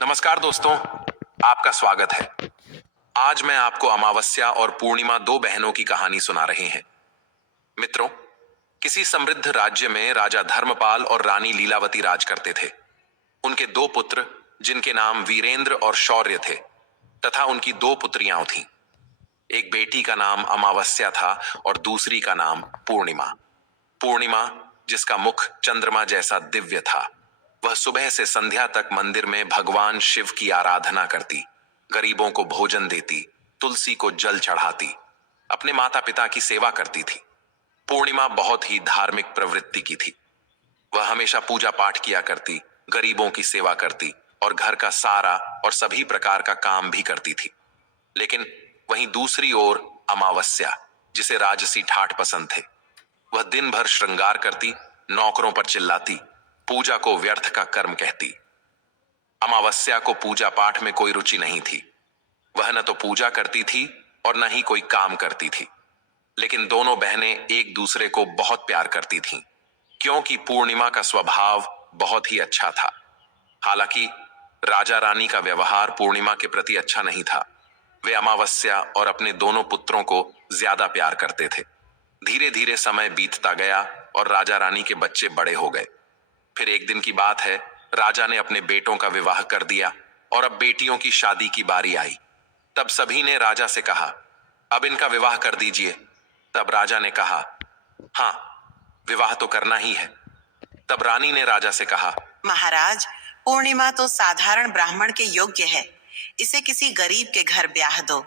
नमस्कार दोस्तों, आपका स्वागत है। आज मैं आपको अमावस्या और पूर्णिमा दो बहनों की कहानी सुना रहे हैं। मित्रों, किसी समृद्ध राज्य में राजा धर्मपाल और रानी लीलावती राज करते थे। उनके दो पुत्र, जिनके नाम वीरेंद्र और शौर्य थे, तथा उनकी दो पुत्रियां थीं। एक बेटी का नाम अमावस्या था और दूसरी का नाम पूर्णिमा। पूर्णिमा, जिसका मुख चंद्रमा जैसा दिव्य था, वह सुबह से संध्या तक मंदिर में भगवान शिव की आराधना करती, गरीबों को भोजन देती, तुलसी को जल चढ़ाती, अपने माता पिता की सेवा करती थी। पूर्णिमा बहुत ही धार्मिक प्रवृत्ति की थी। वह हमेशा पूजा पाठ किया करती, गरीबों की सेवा करती और घर का सारा और सभी प्रकार का काम भी करती थी। लेकिन वहीं दूसरी ओर अमावस्या, जिसे राजसी ठाठ पसंद थे, वह दिन भर श्रृंगार करती, नौकरों पर चिल्लाती, पूजा को व्यर्थ का कर्म कहती। अमावस्या को पूजा पाठ में कोई रुचि नहीं थी। वह न तो पूजा करती थी और न ही कोई काम करती थी। लेकिन दोनों बहनें एक दूसरे को बहुत प्यार करती थीं, क्योंकि पूर्णिमा का स्वभाव बहुत ही अच्छा था। हालांकि राजा रानी का व्यवहार पूर्णिमा के प्रति अच्छा नहीं था। वे अमावस्या और अपने दोनों पुत्रों को ज्यादा प्यार करते थे। धीरे धीरे समय बीतता गया और राजा रानी के बच्चे बड़े हो गए। फिर एक दिन की बात है, राजा ने अपने बेटों का विवाह कर दिया और अब बेटियों की शादी की बारी आई। तब सभी ने राजा से कहा, अब इनका विवाह कर दीजिए। तब राजा ने कहा, हाँ, विवाह तो करना ही है। तब रानी ने राजा से कहा, महाराज, पूर्णिमा तो साधारण ब्राह्मण के योग्य है। इसे किसी गरीब के घर ब्याह दो।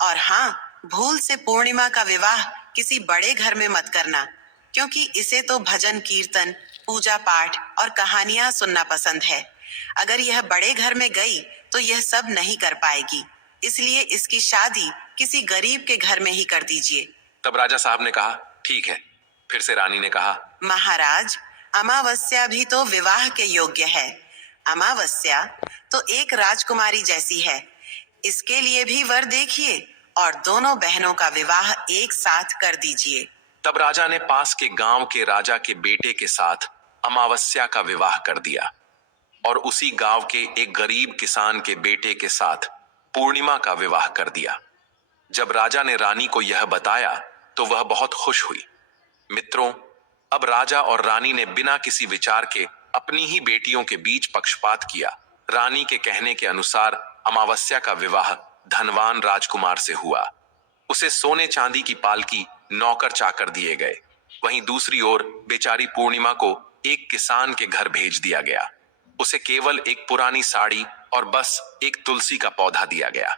और हाँ, भूल से पूर्णिमा का विवाह किसी बड़े घर में मत करना, क्योंकि इसे तो भजन कीर्तन, पूजा पाठ और कहानियां सुनना पसंद है। अगर यह बड़े घर में गई तो यह सब नहीं कर पाएगी। इसलिए इसकी शादी किसी गरीब के घर में ही कर दीजिए। तब राजा साहब ने कहा, ठीक है। फिर से रानी ने कहा, महाराज, अमावस्या भी तो विवाह के योग्य है। अमावस्या तो एक राजकुमारी जैसी है। इसके लिए भी वर देखिए और दोनों बहनों का विवाह एक साथ कर दीजिए। तब राजा ने पास के गांव के राजा के बेटे के साथ अमावस्या का विवाह कर दिया और उसी गांव के एक गरीब किसान के बेटे के साथ पूर्णिमा का विवाह कर दिया। जब राजा ने रानी को यह बताया तो वह बहुत खुश हुई। मित्रों, अब राजा और रानी ने बिना किसी विचार के अपनी ही बेटियों के बीच पक्षपात किया। रानी के कहने के अनुसार अमावस्या का विवाह धनवान राजकुमार से हुआ। उसे सोने चांदी की पालकी, नौकर चाकर दिए गए। वहीं दूसरी ओर बेचारी पूर्णिमा को एक किसान के घर भेज दिया गया। उसे केवल एक पुरानी साड़ी और बस एक तुलसी का पौधा दिया गया।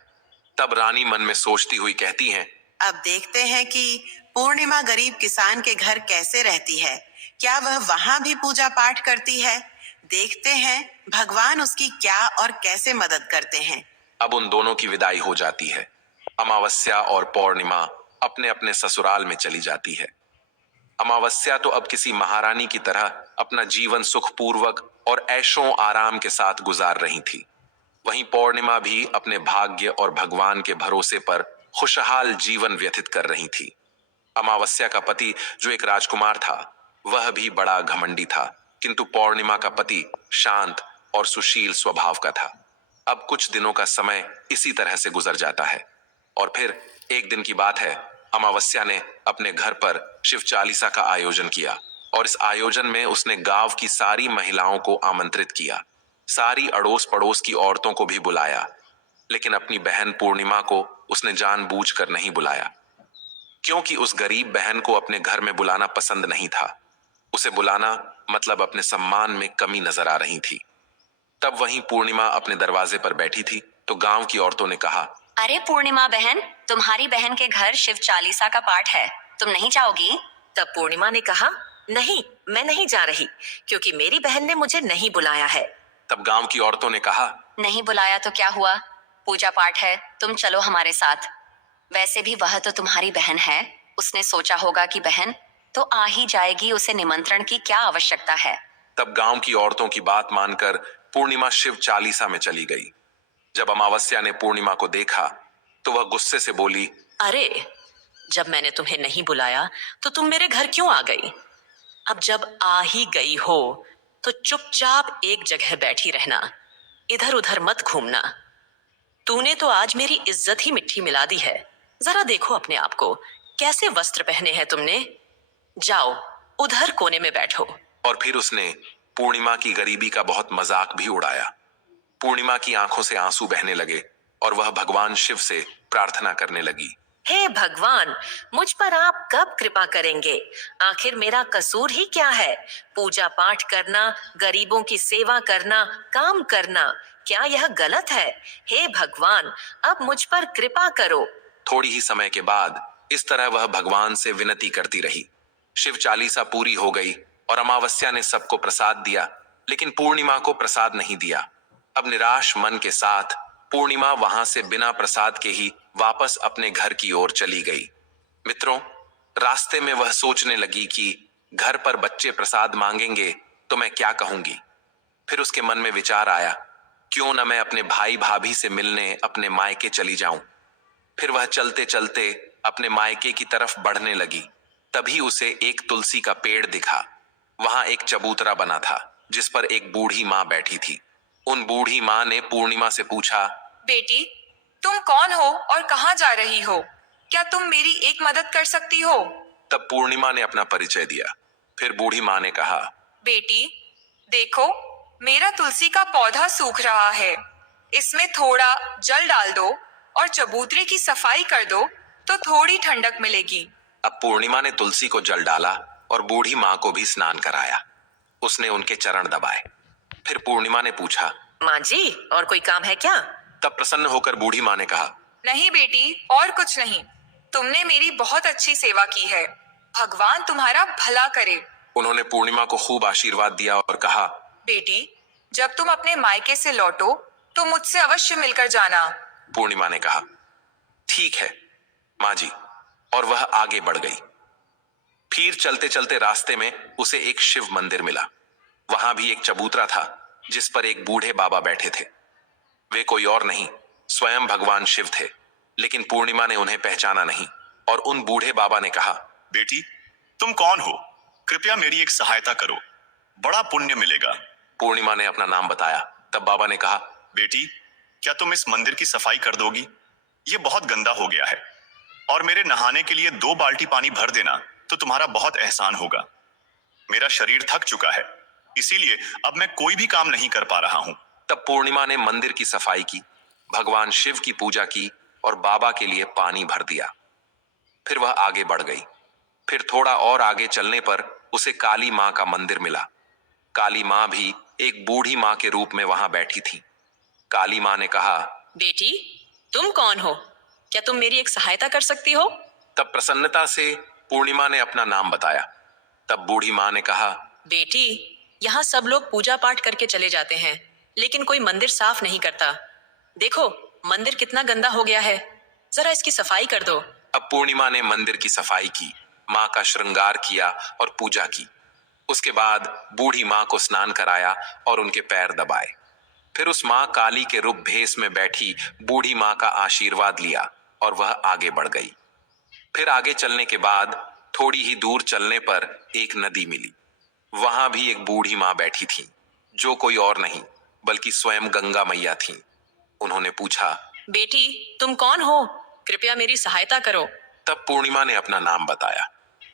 तब रानी मन में सोचती हुई कहती हैं, अब देखते हैं कि पूर्णिमा गरीब किसान के घर कैसे रहती है। क्या वह वहां भी पूजा पाठ करती है? देखते हैं भगवान उसकी क्या और कैसे मदद करते हैं। अब उन दोनों की विदाई हो जाती है। अमावस्या और पूर्णिमा अपने अपने ससुराल में चली जाती है। अमावस्या तो अब किसी महारानी की तरह अपना जीवन सुखपूर्वक और ऐशों आराम के साथ गुजार रही थी। वहीं पूर्णिमा भी अपने भाग्य और भगवान के भरोसे पर खुशहाल जीवन व्यतीत कर रही थी। अमावस्या का पति, जो एक राजकुमार था, वह भी बड़ा घमंडी था, किंतु पूर्णिमा का पति शांत और सुशील स्वभाव का था। अब कुछ दिनों का समय इसी तरह से गुजर जाता है और फिर एक दिन की बात है, अमावस्या ने अपने घर पर शिव चालीसा का आयोजन किया और इस आयोजन में उसने गांव की सारी महिलाओं को आमंत्रित किया। सारी अड़ोस पड़ोस की औरतों को भी बुलाया, लेकिन अपनी बहन पूर्णिमा को उसने जानबूझकर नहीं बुलाया, क्योंकि उस गरीब बहन को अपने घर में बुलाना पसंद नहीं था। उसे बुलाना मतलब अपने सम्मान में कमी नजर आ रही थी। तब वहीं पूर्णिमा अपने दरवाजे पर बैठी थी तो गांव की औरतों ने कहा, अरे पूर्णिमा बहन, तुम्हारी बहन के घर शिव चालीसा का पाठ है, तुम नहीं जाओगी? तब पूर्णिमा ने कहा, नहीं, मैं नहीं जा रही, क्योंकि मेरी बहन ने मुझे नहीं बुलाया है। तब गांव की औरतों ने कहा, नहीं बुलाया तो क्या हुआ, पूजा पाठ है, तुम चलो हमारे साथ। वैसे भी वह तो तुम्हारी बहन है, उसने सोचा होगा कि बहन तो आ ही जाएगी, उसे निमंत्रण की क्या आवश्यकता है। तब गांव की औरतों की बात मानकर पूर्णिमा शिव चालीसा में चली गई। जब अमावस्या ने पूर्णिमा को देखा तो वह गुस्से से बोली, अरे, जब मैंने तुम्हें नहीं बुलाया तो तुम मेरे घर क्यों आ गई? अब जब आ ही गई हो तो चुपचाप एक जगह बैठी रहना। इधर उधर मत घूमना। तूने तो आज मेरी इज्जत ही मिट्टी मिला दी है। जरा देखो अपने आप को, कैसे वस्त्र पहने हैं तुमने। जाओ उधर कोने में बैठो। और फिर उसने पूर्णिमा की गरीबी का बहुत मजाक भी उड़ाया। पूर्णिमा की आंखों से आंसू बहने लगे और वह भगवान शिव से प्रार्थना करने लगी। हे भगवान, मुझ पर आप कब कृपा करेंगे? आखिर मेरा कसूर ही क्या है? पूजा पाठ करना, गरीबों की सेवा करना, काम करना, क्या यह गलत है? हे भगवान, अब मुझ पर कृपा करो। थोड़ी ही समय के बाद इस तरह वह भगवान से विनती करती रही। शिव चालीसा पूरी हो गई और अमावस्या ने सबको प्रसाद दिया, लेकिन पूर्णिमा को प्रसाद नहीं दिया। अब निराश मन के साथ पूर्णिमा वहां से बिना प्रसाद के ही वापस अपने घर की ओर चली गई। मित्रों, रास्ते में वह सोचने लगी कि घर पर बच्चे प्रसाद मांगेंगे तो मैं क्या कहूंगी। फिर उसके मन में विचार आया, क्यों न मैं अपने भाई भाभी से मिलने अपने मायके चली जाऊं। फिर वह चलते चलते अपने मायके की तरफ बढ़ने लगी। तभी उसे एक तुलसी का पेड़ दिखा। वहां एक चबूतरा बना था जिस पर एक बूढ़ी माँ बैठी थी। उन बूढ़ी माँ ने पूर्णिमा से पूछा, बेटी, तुम कौन हो और कहाँ जा रही हो? क्या तुम मेरी एक मदद कर सकती हो? तब पूर्णिमा ने अपना परिचय दिया। फिर बूढ़ी माँ ने कहा, बेटी, देखो, मेरा तुलसी का पौधा सूख रहा है। इसमें थोड़ा जल डाल दो और चबूतरे की सफाई कर दो तो थोड़ी ठंडक मिलेगी। अब पूर्णिमा ने तुलसी को जल डाला और बूढ़ी माँ को भी स्नान कराया। उसने उनके चरण दबाए। फिर पूर्णिमा ने पूछा, माँ जी, और कोई काम है क्या? तब प्रसन्न होकर बूढ़ी माँ ने कहा, नहीं बेटी, और कुछ नहीं। तुमने मेरी बहुत अच्छी सेवा की है। भगवान तुम्हारा भला करे। उन्होंने पूर्णिमा को खूब आशीर्वाद दिया और कहा, बेटी, जब तुम अपने मायके से लौटो तो मुझसे अवश्य मिलकर जाना। पूर्णिमा ने कहा, ठीक है माँ जी, और वह आगे बढ़ गई। फिर चलते चलते रास्ते में उसे एक शिव मंदिर मिला। वहां भी एक चबूतरा था जिस पर एक बूढ़े बाबा बैठे थे। वे कोई और नहीं, स्वयं भगवान शिव थे। लेकिन पूर्णिमा ने उन्हें पहचाना नहीं और उन बूढ़े बाबा ने कहा, बेटी, तुम कौन हो? कृपया मेरी एक सहायता करो, बड़ा पुण्य मिलेगा। पूर्णिमा ने अपना नाम बताया। तब बाबा ने कहा, बेटी, क्या तुम इस मंदिर की सफाई कर दोगी? ये बहुत गंदा हो गया है, और मेरे नहाने के लिए 2 बाल्टी पानी भर देना तो तुम्हारा बहुत एहसान होगा। मेरा शरीर थक चुका है, इसीलिए अब मैं कोई भी काम नहीं कर पा रहा हूँ। तब पूर्णिमा ने मंदिर की सफाई की, भगवान शिव की पूजा की और बाबा के लिए पानी भर दिया। फिर वह आगे बढ़ गई। फिर थोड़ा और आगे चलने पर उसे काली माँ का मंदिर मिला। काली माँ भी एक बूढ़ी माँ के रूप में वहां बैठी थी। काली माँ ने कहा, बेटी, तुम कौन हो? क्या तुम मेरी एक सहायता कर सकती हो? तब प्रसन्नता से पूर्णिमा ने अपना नाम बताया। तब बूढ़ी माँ ने कहा, बेटी, यहाँ सब लोग पूजा पाठ करके चले जाते हैं, लेकिन कोई मंदिर साफ नहीं करता। देखो, मंदिर कितना गंदा हो गया है, जरा इसकी सफाई कर दो। अब पूर्णिमा ने मंदिर की सफाई की, माँ का श्रृंगार किया और पूजा की। उसके बाद बूढ़ी माँ को स्नान कराया और उनके पैर दबाए। फिर उस माँ काली के रूप भेष में बैठी बूढ़ी माँ का आशीर्वाद लिया और वह आगे बढ़ गई। फिर आगे चलने के बाद थोड़ी ही दूर चलने पर एक नदी मिली। वहां भी एक बूढ़ी माँ बैठी थी, जो कोई और नहीं बल्कि स्वयं गंगा मैया थी। उन्होंने पूछा, बेटी, तुम कौन हो? कृपया मेरी सहायता करो। तब पूर्णिमा ने अपना नाम बताया।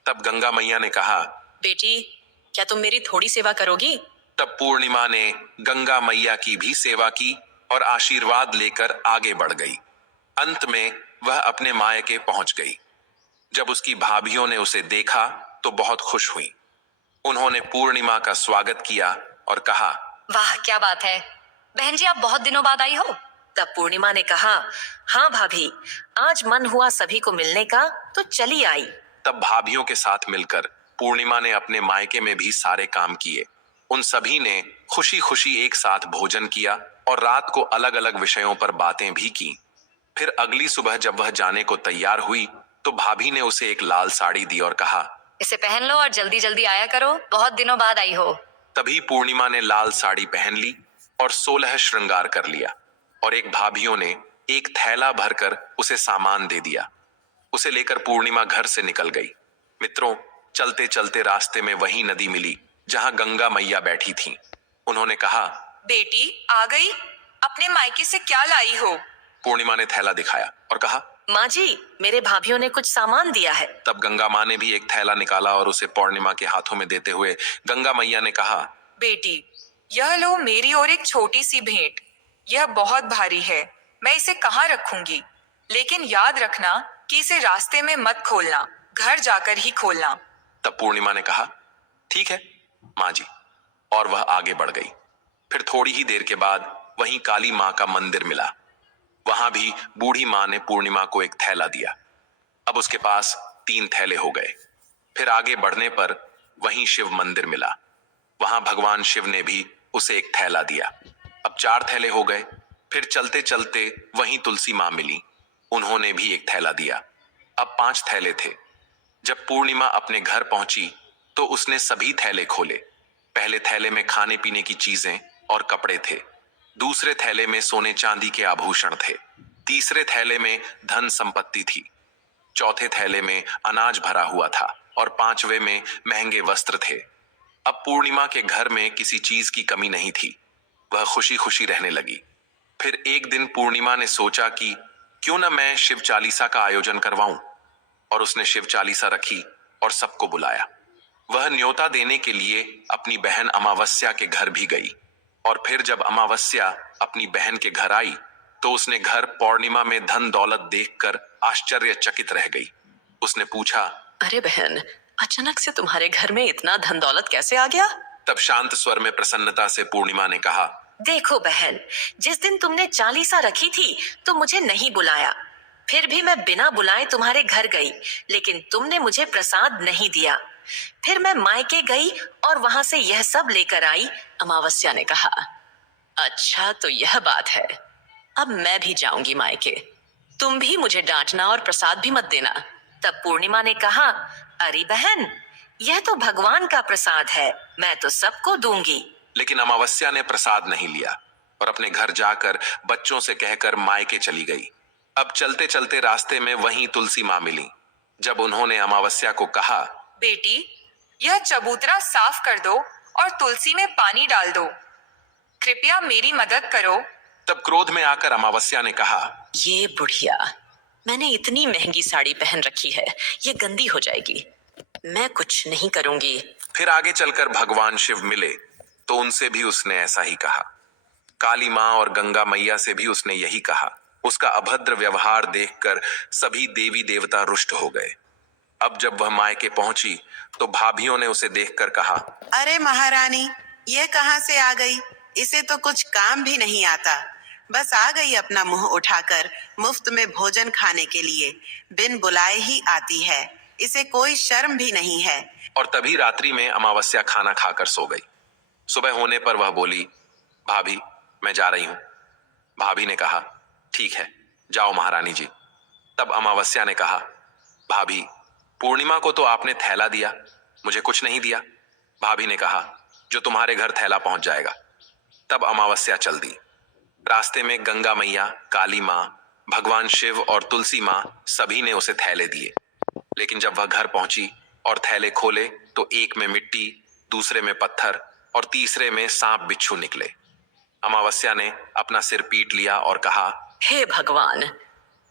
तब गंगा मैया ने कहा, बेटी, क्या तुम मेरी थोड़ी सेवा करोगी? तब पूर्णिमा ने गंगा मैया की भी सेवा की और आशीर्वाद लेकर आगे बढ़ गई। अंत में वह अपने मायके पहुंच गई। जब उसकी भाभियों ने उसे देखा तो बहुत खुश हुई। उन्होंने पूर्णिमा का स्वागत किया और कहा, वाह, क्या बात है बहन जी, आप बहुत दिनों बाद आई हो। तब पूर्णिमा ने कहा, हाँ भाभी, आज मन हुआ सभी को मिलने का तो चली आई। तब भाभियों के साथ मिलकर पूर्णिमा ने अपने मायके में भी सारे काम किए। उन सभी ने खुशी खुशी एक साथ भोजन किया और रात को अलग अलग विषयों पर बातें भी की। फिर अगली सुबह जब वह जाने को तैयार हुई तो भाभी ने उसे एक लाल साड़ी दी और कहा, इसे पहन लो और जल्दी जल्दी आया करो, बहुत दिनों बाद आई हो। तभी पूर्णिमा ने लाल साड़ी पहन ली और 16 श्रृंगार कर लिया और एक भाभियों ने एक थैला भरकर उसे सामान दे दिया। उसे लेकर पूर्णिमा घर से निकल गई। मित्रों, चलते चलते रास्ते में वही नदी मिली जहां गंगा मैया बैठी थी। उन्होंने कहा, बेटी, आ गई? अपने मायके से क्या लाई हो? पूर्णिमा ने थैला दिखाया और कहा। माँ जी, मेरे भाभीियों ने कुछ सामान दिया है। तब गंगा माँ ने भी एक थैला निकाला और उसे पूर्णिमा के हाथों में देते हुए गंगा मैया ने कहा, बेटी, यह लो मेरी और एक छोटी सी भेंट। यह बहुत भारी है, मैं इसे कहाँ रखूंगी? लेकिन याद रखना कि इसे रास्ते में मत खोलना, घर जाकर ही खोलना। तब पूर्णिमा ने कहा, ठीक है माँ जी, और वह आगे बढ़ गई। फिर थोड़ी ही देर के बाद वहीं काली माँ का मंदिर मिला। वहां भी बूढ़ी माँ ने पूर्णिमा को एक थैला दिया। अब उसके पास 3 थैले हो गए। फिर आगे बढ़ने पर वहीं शिव मंदिर मिला। वहां भगवान शिव ने भी उसे एक थैला दिया। अब 4 थैले हो गए। फिर चलते चलते वहीं तुलसी माँ मिली। उन्होंने भी एक थैला दिया। अब 5 थैले थे। जब पूर्णिमा अपने घर पहुंची तो उसने सभी थैले खोले। पहले थैले में खाने पीने की चीजें और कपड़े थे। दूसरे थैले में सोने चांदी के आभूषण थे। तीसरे थैले में धन संपत्ति थी। चौथे थैले में अनाज भरा हुआ था और 5वें में महंगे वस्त्र थे। अब पूर्णिमा के घर में किसी चीज की कमी नहीं थी। वह खुशी खुशी रहने लगी। फिर एक दिन पूर्णिमा ने सोचा कि क्यों न मैं शिव चालीसा का आयोजन करवाऊं, और उसने शिव चालीसा रखी और सबको बुलाया। वह न्योता देने के लिए अपनी बहन अमावस्या के घर भी गई। और फिर जब अमावस्या अपनी बहन के घर आई तो उसने घर पूर्णिमा में धन दौलत देखकर आश्चर्यचकित रह गई। उसने पूछा, अरे बहन, अचानक से तुम्हारे घर में इतना धन दौलत कैसे आ गया? तब शांत स्वर में प्रसन्नता से पूर्णिमा ने कहा, देखो बहन, जिस दिन तुमने चालीसा रखी थी तो मुझे नहीं बुलाया। फिर भी मैं बिना बुलाए तुम्हारे घर गई, लेकिन तुमने मुझे प्रसाद नहीं दिया। फिर मैं मायके गई और वहां से यह सब लेकर आई। अमावस्या ने कहा, अच्छा तो यह बात है, अब मैं भी जाऊंगी मायके। तुम भी मुझे डांटना और प्रसाद भी मत देना। तब पूर्णिमा ने कहा, अरे बहन, यह तो भगवान का प्रसाद है, मैं तो सबको दूंगी। लेकिन अमावस्या ने प्रसाद नहीं लिया और अपने घर जाकर बच्चों से कहकर मायके चली गई। अब चलते चलते रास्ते में वहीं तुलसी माँ मिली। जब उन्होंने अमावस्या को कहा, बेटी, यह चबूतरा साफ कर दो और तुलसी में पानी डाल दो। कृपया मेरी मदद करो। तब क्रोध में आकर अमावस्या ने कहा, ये बुढ़िया, मैंने इतनी महंगी साड़ी पहन रखी है, ये गंदी हो जाएगी, मैं कुछ नहीं करूंगी। फिर आगे चलकर भगवान शिव मिले तो उनसे भी उसने ऐसा ही कहा। काली माँ और गंगा मैया से भी उसने यही कहा। उसका अभद्र व्यवहार देखकर सभी देवी देवता रुष्ट हो गए। अब जब वह मायके पहुंची तो भाभियों ने उसे देखकर कहा, अरे महारानी, ये कहाँ से आ गई? इसे तो कुछ काम भी नहीं आता। बस आ गई अपना मुंह उठाकर मुफ्त में भोजन खाने के लिए। बिन बुलाए ही आती है, इसे कोई शर्म भी नहीं है। और तभी रात्रि में अमावस्या खाना खाकर सो गई। सुबह होने पर वह बोली, भाभी मैं जा रही हूं। भाभी ने कहा, ठीक है, जाओ महारानी जी। तब अमावस्या ने कहा, भाभी, पूर्णिमा को तो आपने थैला दिया, मुझे कुछ नहीं दिया। भाभी ने कहा, जो तुम्हारे घर थैला पहुंच जाएगा। तब अमावस्या चल दी। रास्ते में गंगा मैया, काली माँ, भगवान शिव और तुलसी माँ सभी ने उसे थैले दिए। लेकिन जब वह घर पहुंची और थैले खोले तो एक में मिट्टी, दूसरे में पत्थर और तीसरे में सांप बिच्छू निकले। अमावस्या ने अपना सिर पीट लिया और कहा, हे भगवान,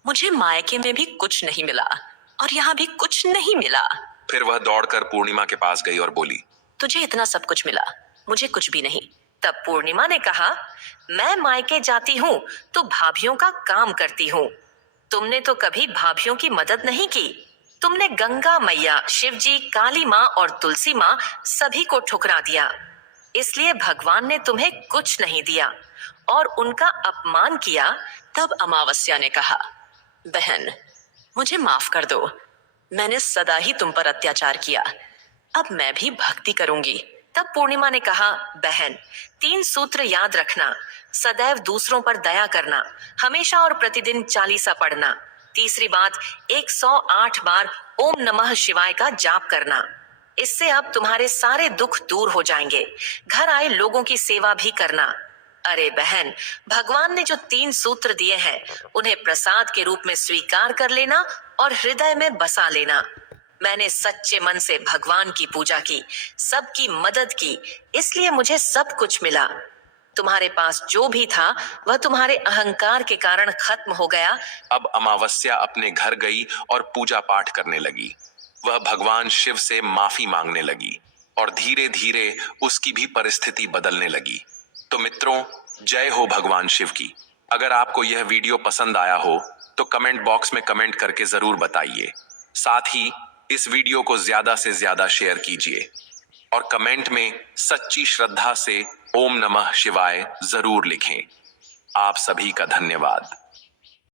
मुझे मायके में भी कुछ नहीं मिला और यहाँ भी कुछ नहीं मिला। फिर वह दौड़कर पूर्णिमा के पास गई और बोली, तुझे इतना सब कुछ मिला, मुझे कुछ भी नहीं। तब पूर्णिमा ने कहा, मैं मायके जाती हूँ तो भाभियों का काम करती हूँ। तुमने तो कभी भाभियों की मदद नहीं की। तुमने गंगा मैया, शिवजी, काली माँ और तुलसी माँ सभी को ठुकरा दिया। इसलिए भगवान ने तुम्हें कुछ नहीं दिया और उनका अपमान किया। तब अमावस्या ने कहा, बहन, मुझे माफ कर दो, मैंने सदा ही तुम पर अत्याचार किया, अब मैं भी भक्ति करूंगी। तब पूर्णिमा ने कहा, बहन, 3 सूत्र याद रखना, सदैव दूसरों पर दया करना, हमेशा और प्रतिदिन चालीसा पढ़ना। तीसरी बात, 108 बार ओम नमः शिवाय का जाप करना। इससे अब तुम्हारे सारे दुख दूर हो जाएंगे। घर आए लोगों की सेवा भी करना। अरे बहन, भगवान ने जो 3 सूत्र दिए हैं उन्हें प्रसाद के रूप में स्वीकार कर लेना और हृदय में बसा लेना। मैंने सच्चे मन से भगवान की पूजा की, सबकी मदद की, इसलिए मुझे सब कुछ मिला। तुम्हारे पास जो भी था वह तुम्हारे अहंकार के कारण खत्म हो गया। अब अमावस्या अपने घर गई और पूजा पाठ करने लगी। वह भगवान शिव से माफी मांगने लगी और धीरे धीरे उसकी भी परिस्थिति बदलने लगी। तो मित्रों, जय हो भगवान शिव की। अगर आपको यह वीडियो पसंद आया हो तो कमेंट बॉक्स में कमेंट करके जरूर बताइए। साथ ही इस वीडियो को ज्यादा से ज्यादा शेयर कीजिए और कमेंट में सच्ची श्रद्धा से ओम नमः शिवाय जरूर लिखें। आप सभी का धन्यवाद।